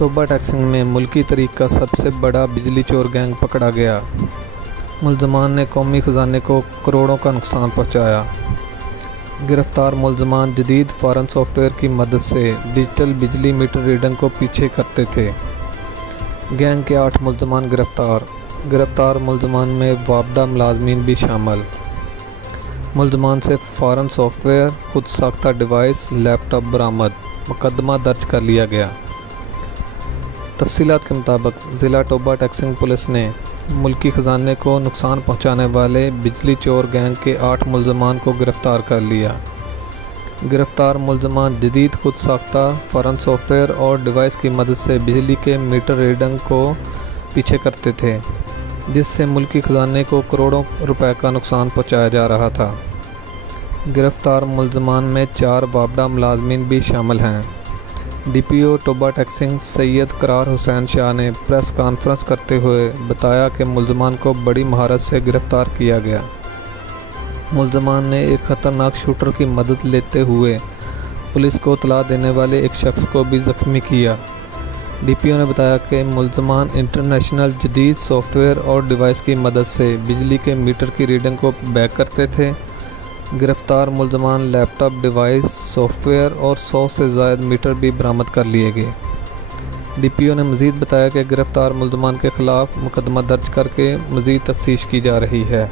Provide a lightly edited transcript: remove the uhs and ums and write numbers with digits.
Toba taxing में मुल्की तरीक़ का सबसे बड़ा बिजली चोर गैंग पकड़ा गया। मुल्ज़मान ने कौमी ख़जाने को करोड़ों का नुकसान पहुँचाया। गिरफ़्तार मुल्ज़मान जदीद फ़ॉरेन सॉफ्टवेयर की मदद से डिजिटल बिजली मीटर रीडिंग को पीछे करते थे। गैंग के 8 मुल्ज़मान गिरफ़्तार मुल्ज़मान में वापडा मुलाज़मीन भी शामिल। मुल्ज़मान से फ़ॉरेन सॉफ्टवेयर, खुद साख्ता डिवाइस, लैपटॉप बरामद। मुकदमा दर्ज कर लिया गया। तफ़सीलात के मुताबिक ज़िला टोबा टैक्सिंग पुलिस ने मुल्की ख़जाने को नुकसान पहुंचाने वाले बिजली चोर गैंग के 8 मुल्ज़मान को गिरफ़्तार कर लिया। गिरफ़्तार मुल्ज़मान जदीद खुद साख्ता फ़ॉरेन सॉफ्टवेयर और डिवाइस की मदद से बिजली के मीटर रीडिंग को पीछे करते थे, जिससे मुल्की ख़जाने को करोड़ों रुपए का नुकसान पहुंचाया जा रहा था। गिरफ़्तार मुल्ज़मान में 4 वापडा मुलाज़मीन भी शामिल हैं। DPO टोबा टैक्सिंग सैयद करार हुसैन शाह ने प्रेस कॉन्फ्रेंस करते हुए बताया कि मुल्ज़मान को बड़ी महारत से गिरफ़्तार किया गया। मुल्ज़मान ने एक ख़तरनाक शूटर की मदद लेते हुए पुलिस को इत्तला देने वाले एक शख्स को भी ज़ख्मी किया। DPO ने बताया कि मुल्ज़मान इंटरनेशनल जदीद सॉफ्टवेयर और डिवाइस की मदद से बिजली के मीटर की रीडिंग को बैक करते थे। गिरफ़्तार मुल्ज़मान लैपटॉप, डिवाइस, सॉफ्टवेयर और 100 से ज़ायद मीटर भी बरामद कर लिए गए। DPO ने मज़ीद बताया कि गिरफ़्तार मुल्ज़मान के ख़िलाफ़ मुकदमा दर्ज करके मज़ीद तफ्तीश की जा रही है।